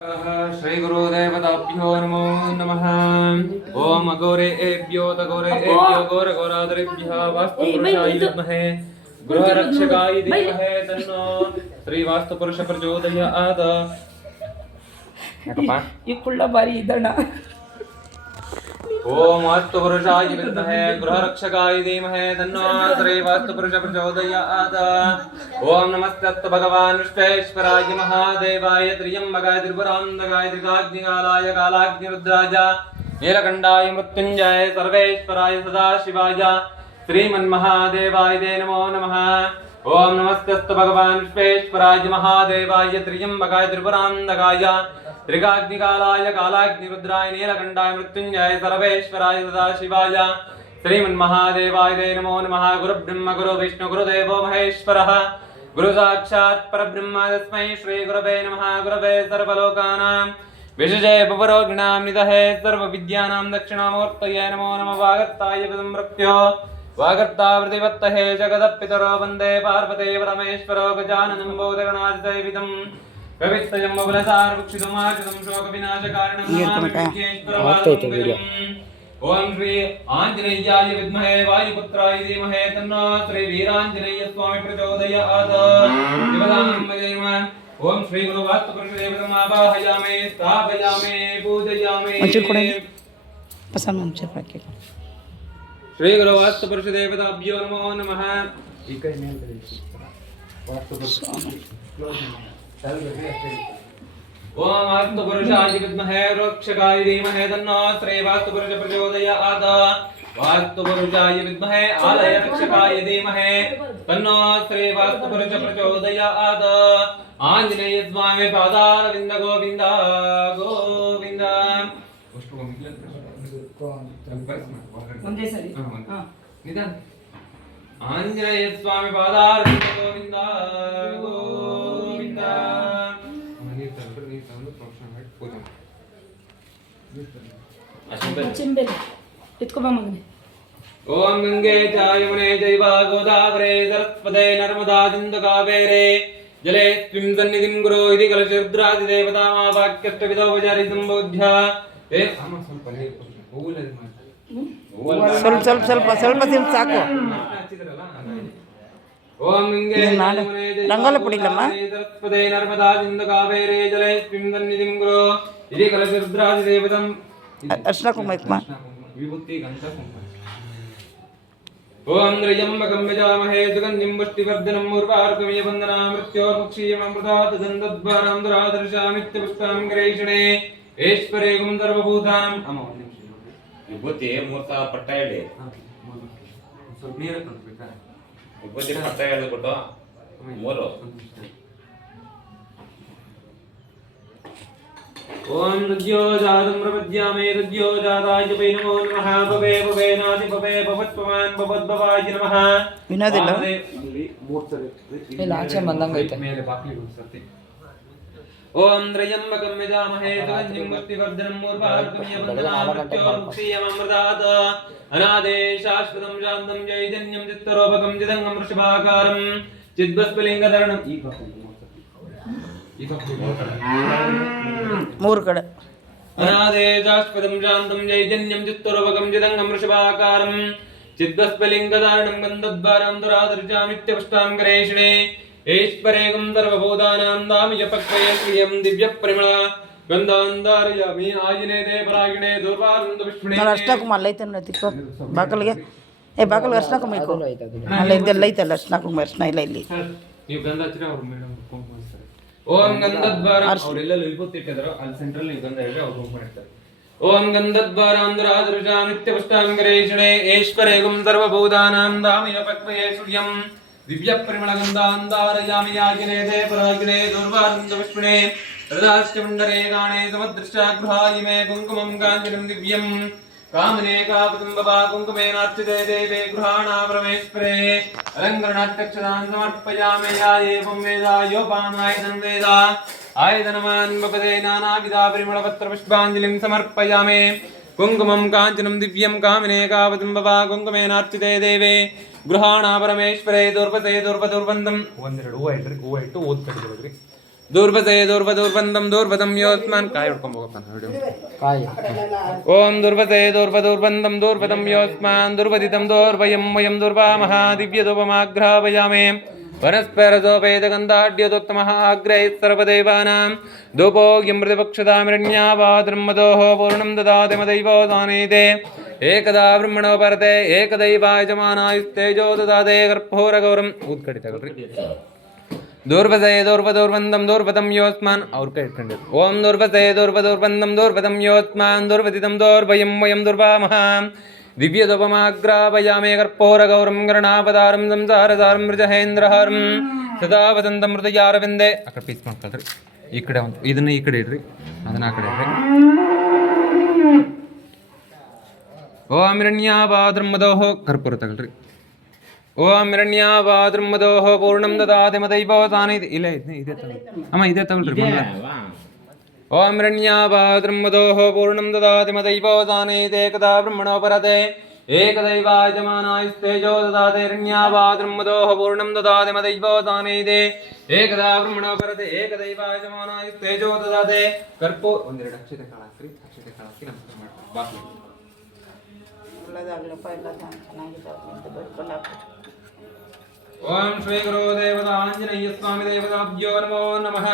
श्री गुरुदेवताभ्यो नमो नमः। ओम अघोरेभ्यो तघोरेभ्यो घोरघोराधरेभ्यः वास्तुपुरुषाय विद्महे गृहरक्षकाय धीमहि तन्नो श्री वास्तुपुरुष प्रचोदयात्। ಈ ಕುಳ್ಳ ಬಾರಿ ಇದಣ್ಣ. ओम वास्तुपुरुषाय विद्महे गृहरक्षकाय धीमहि तन्नो श्री वास्तुपुरुष प्रचोदयात्। ओम नमस्ते भगवान् विश्वेश्वराय महादेवाय त्र्यंबकाय त्रिपुरान्तकाय त्रिकाग्निकालाय कालाग्निरुद्राय नीलकण्ठाय मृत्युञ्जय सर्वेश्वराय सदाशिवाय श्रीमन्महादेवाय ते नमो नमः। ओम नमस्ते भगवान् विश्वेश्वराय महादेवाय त्र्यंबकाय त्रिपुरान्तकाय त्रिकाग्निकालाय कालाग्निरुद्राय नीलकण्ठाय मृत्युञ्जय सर्वेश्वराय सदाशिवाय श्रीमन्महादेवाय ते नमो नमः। गुरुब्रह्म गुरुविष्णु गुरुदेवो महेश्वरः गुरु साक्षात् परब्रह्म तस्मै श्री गुरवे नमः। गुरवे सर्वलोकानां विशेषे भवरोगिणां निधये सर्वविद्यानां दक्षिणामूर्तये नमो नमः। वागर्ताय संरक्त्यो वागर्तावृतिवत्तये जगदपितरो वन्दे पार्वती परमेश्वरो गजाननं बोधगणादिसेवितम् कवित्तयं बबलसारवक्षितमार्जितं शोकविनाशकारणं ओम श्री आंजनेयाय विद्महे वायुपुत्राय धीमहि तन्नो श्री वीरांजनेय स्वामी प्रचोदयात्। ओम श्री गुरु वास्तुपुरुषदेवतम् आवाहयामि स्थापयामि पूजयामि। श्री गुरु वास्तुपुरुषदेवताभ्यो नमो नमः। ओम वास्तुपुरुषाय विद्महे रक्षकाय धीमहि तन्नो श्री वास्तुपुरुष प्रचोदयात्। वास्तुपुरुषाय विद्महे आलय रक्षकाय धीमहि तन्नो श्री वास्तुपुरुष प्रचोदयात्। आंजनेय स्वामी पादारविन्द गोविन्द गोविन्द। आंजनेय स्वामी पादारविन्द गोविन्द गोविन्द। ओम गंगे च यमुने चैव गोदावरे सरस्वते नर्मदा सिन्धु कावेरे जलेऽस्मिन् सन्निधिं कुरु इति कलशरुद्रादिदेवतामावाक्यष्टविधोपचारि सम्बोध्य ಸ್ವಲ್ಪ ಸಾಕು. ओम गंगे ರಂಗೋಲಿ ಪುಡಿಲಮ್ಮ सरस्वते नर्मदा सिन्धु कावेरे जलेऽस्मिन् सन्निधिं कुरु इति कलशरुद्रादिदेवतां ಅರ್ಶನ ಕುಂಕುಮ विभूति गंगा कुंकुम। ओम त्र्यंबकं यजामहे सुगन्धिं पुष्टिवर्धनं उर्वारुकमिव वन्दनां मृत्योर्मुक्षीयममृतात् दन्तद्वारां दुरादर्शामित्यपुष्पां ग्रहीषणे ऐश्वर्यगुं सर्वभूतानां अमोघं ವಿಭೂತಿ ಮೂರ್ತ ಪಟ್ಟ ಹೇಳಿ ಸ್ವಲ್ಪ ನೀರು ತಂದ್ಬೇಕಾ ವಿಭೂತಿ ಪಟ್ಟ ಹೇಳಿಬಿಟ್ಟು ಮೂರು ओम रुद्यो जातं प्रपद्यामे रुद्यो जाताय वै नमो नमः। भवे भवेनादि भवे भवत्पवान् भवद्भवाय नमः। ವಿನೋದಿಲ್ಲ ಇಲ್ಲ ಆಚೆ ಬಂದಂಗೈತೆ ಮೇಲೆ ಬಾಕ್ಲಿಗೆ ಒಂದ್ಸರ್ತಿ ओम त्र्यंबकं यजामहे सुगन्धिं पुष्टिवर्धनं उर्वारुकमिव वन्दनां मृत्योर्मुक्षीयममृतात् अनादे शाश्वतं शान्तं चैतन्यं चित्तरूपकं चिदङ्गं वृषभाकारं चिद्वस्फुलिङ्गधरणं ಮೂರು ಕಡೆ अनादे शाश्वतं शान्तं चैतन्यं चित्तरूपकं चिदङ्गं वृषभाकारं चिद्वस्फुलिङ्गधारणं गन्धद्वारां दुरादर्शामित्यपुष्पां ग्रहीषणे ऐश्वर्यगुं सर्वभूतानां दामियपक्वये श्रियं दिव्यपरिमळ गन्धान्धारयामि आयने ते परागिणे दुर्वारुन्द विष्णुणे ನಾನು ಅರ್ಶನ ಕುಂಕುಮ ಅಲ್ಲೈತೆ ತಿಕ್ಕೋ ಬಾಕಲ್ಗೆ ಬಾಕಲ್ಗೆ ಅರ್ಶನ ಕುಂಕುಮ ಇಕ್ಕೋ ಅಲ್ಲ ಇದೆಲ್ಲ ಐತಲ್ಲ ಅರ್ಶನ ಕುಂಕುಮ ಅರ್ಶನ ಇಲ್ಲ ಇಲ್ಲಿ ನೀವು ಗಂಧ ಹಚ್ಚಿರ ಅವ್ರು ಮೇಡಮ್ ಕುಂಕುಮ ಹಚ್ತಾರೆ. ಓಂ ಗಂಧದ್ವಾರ ಅವರೆಲ್ಲ ವಿಭೂತಿ ಇಟ್ಟಿದ್ರು ಅಲ್ಲಿ ಸೆಂಟ್ರಲ್ ನೀವು ಗಂಧ ಹೇಳಿ ಅವ್ರು ಕುಂಕುಮ ಇಡ್ತಾರೆ. ಓಂ ಗಂಧದ್ವಾರಾಂಧ್ರಾದೃಶಾಮಿತ್ಯಪುಷ್ಟಾಂ ಗರೇಷಣೆ ಐಶ್ವರ್ಯಗುಂ ಸರ್ವಭೂತಾನಾಂ ದಾಮಿಯಪಕ್ವಯೇ ಶ್ರಿಯಂ दिव्यपरिमलगन्धान्धारयामि यागिने ते परागिने दुर्वारुन्द विष्णुणे हृदाष्टमण्डले गाणे समदृष्टागृहायिमे कुङ्कुमं काञ्चनं दिव्यं कामने कापतं बबा कुङ्कुमेनार्चिते देवे गृहाणा परमेश्वरे अलङ्करणाट्यक्षतां समर्पयामि या एवं वेदा योपानायनं वेदा आयतनमान् बपदे नानाविधा परिमलपत्रपुष्पाञ्जलिं समर्पयामि कुङ्कुमं काञ्चनं दिव्यं कामिने कापतं बबा कुङ्कुमेनार्चिते देवे ಗೃಹಾಣ ಪರಮೇಶ್ವರೇ ದುರ್ಪತೆ ದುರ್ಪದುರ್ವಂದಂ ಒಂದೆರಡು ಹೂವು ಇಟ್ರಿ ಹೂವು ಇಟ್ಟು ಓದ್ ಕಟ್ಟಿದ್ರಿ ದುರ್ಭಸೆ ದುರ್ಭದೂರ್ಬಂಧಂ ದುರ್ಭದಂ ಯೋಸ್ಮಾನ್ ಕಾಯಿ ಹೊಡ್ಕೊಂಡ್ ಹೋಗಪ್ಪ ವಿಡಿಯೋ ಕಾಯಿ ಓಂ ದುರ್ಭಸೆ ದುರ್ಭದೂರ್ಬಂಧಂ ದುರ್ಭದಂ ಯೋಸ್ಮಾನ್ ದುರ್ಭದಿತಂ ದೌರ್ಭಯಂ ವಯಂ ದುರ್ವಾಮಃ ದಿವ್ಯಧೂಪಮಾಘ್ರಾಪಯಾಮೇ ವನಸ್ಪರಸೋಪೇತಗಂಧಾಢ್ಯದೋತ್ತಮಃ ಅಗ್ರೈಃ ಸರ್ವದೇವಾನಾಂ ಧೂಪೋಗ್ಯಂ ಪ್ರತಿಪಕ್ಷದಾಮಿರಣ್ಯಾವಾದ್ರಂ ಮದೋಃ ಪೂರ್ಣಂ ದದಾತಿ ಮದೈವೋದಾನೇತೆ ಏಕದಾ ಬ್ರಹ್ಮಣೋ ಪರತೆ ಏಕದೈವಾಯ ಜಮಾನಾಯುಸ್ತೇಜೋ ದದಾತೆ ಕರ್ಪೂರಗೌರಂ ಊದ್ ಕಡಿ ತಗೊಳ್ರಿ ದುರ್ಭಸೆ ದುರ್ಭದೂರ್ಬಂಧಂ ದುರ್ಭದಂ ಯೋಸ್ಮಾನ್ ಅವ್ರ ಕೈ ಇಟ್ಕೊಂಡಿರು ಓಂ ದುರ್ಭಸೆ ದುರ್ಭದೂರ್ಬಂಧಂ ದುರ್ಭದಂ ಯೋಸ್ಮಾನ್ ದುರ್ಭದಿತಂ ದೌರ್ಭಯಂ ವಯಂ ದುರ್ವಾಮಃ ದಿವ್ಯಧೂಪಮಾಘ್ರಾಪಯಾಮೇ ಕರ್ಪೂರಗೌರಂ ಗರುಣಾಪದಾರಂ ಸಂಸಾರಸಾರಂ ಮೃಜಹೇಂದ್ರಹಾರಂ ಸದಾ ವಸಂತಂ ಹೃದಯಾರವಿಂದೆ ಆ ಕಡೆ ಪೀಸ್ ಮಾಡ್ಕೊಳ್ರಿ ಈ ಕಡೆ ಒಂದು ಇದನ್ನ ಈ ಕಡೆ ಇಡ್ರಿ ಅದನ್ನ ಆ ಕಡೆ ಇಡ್ರಿ ಓಂ ಹಿರಣ್ಯಾವಾದ್ರಂ ಮದೋಃ ಕರ್ಪೂರ ತಗೊಳ್ರಿ ಓಂ ಹಿರಣ್ಯಾವಾದ್ರಂ ಮದೋಃ ಪೂರ್ಣಂ ದದಾತಿ ಮದೈವೋದಾನ ಇಲ್ಲ ಇದೆ ಅಮ್ಮ ಇದೇ ತಗೊಳ್ರಿ ಓಂ ಹಿರಣ್ಯಾವಾದ್ರಂ ಮದೋಃ ಪೂರ್ಣಂ ದದಾತಿ ಮದೈವೋದಾನೇತೆ ಏಕದಾ ಬ್ರಹ್ಮಣೋ ಪರತೆ ಏಕದೈವಾಯ ಜಮಾನಾಯುಸ್ತೇಜೋ ದದಾತಿ ಹಿರಣ್ಯಾವಾದ್ರಂ ಮದೋಃ ಪೂರ್ಣಂ ದದಾತಿ ಮದೈವೋದಾನೇತೆ ಏಕದಾ ಬ್ರಹ್ಮಣೋ ಪರತೆ ಏಕದೈವಾಯ ಜಮಾನಾಯುಸ್ತೇಜೋ ದದಾತಿ ಕರ್ಪೂರ ಒಂದೆರಡು ಅಕ್ಷತೆ ಕಾಳಾಕ್ರಿ ನಮಸ್ಕಾರ ಮಾಡ್ರಿ ಬಾಕ್ಲಿ ಒಳ್ಳೆದಾಗಲಪ್ಪ ಎಲ್ಲ ಚೆನ್ನಾಗಿದ್ದಾವೆ ಅಂತ ಬೇಡ್ಕೊಂಡು ಓಂ ಶ್ರೀ ಗುರು ದೇವತಾ ಆಂಜನೇಯ ಸ್ವಾಮಿ ದೇವತಾಭ್ಯೋ ನಮೋ ನಮಃ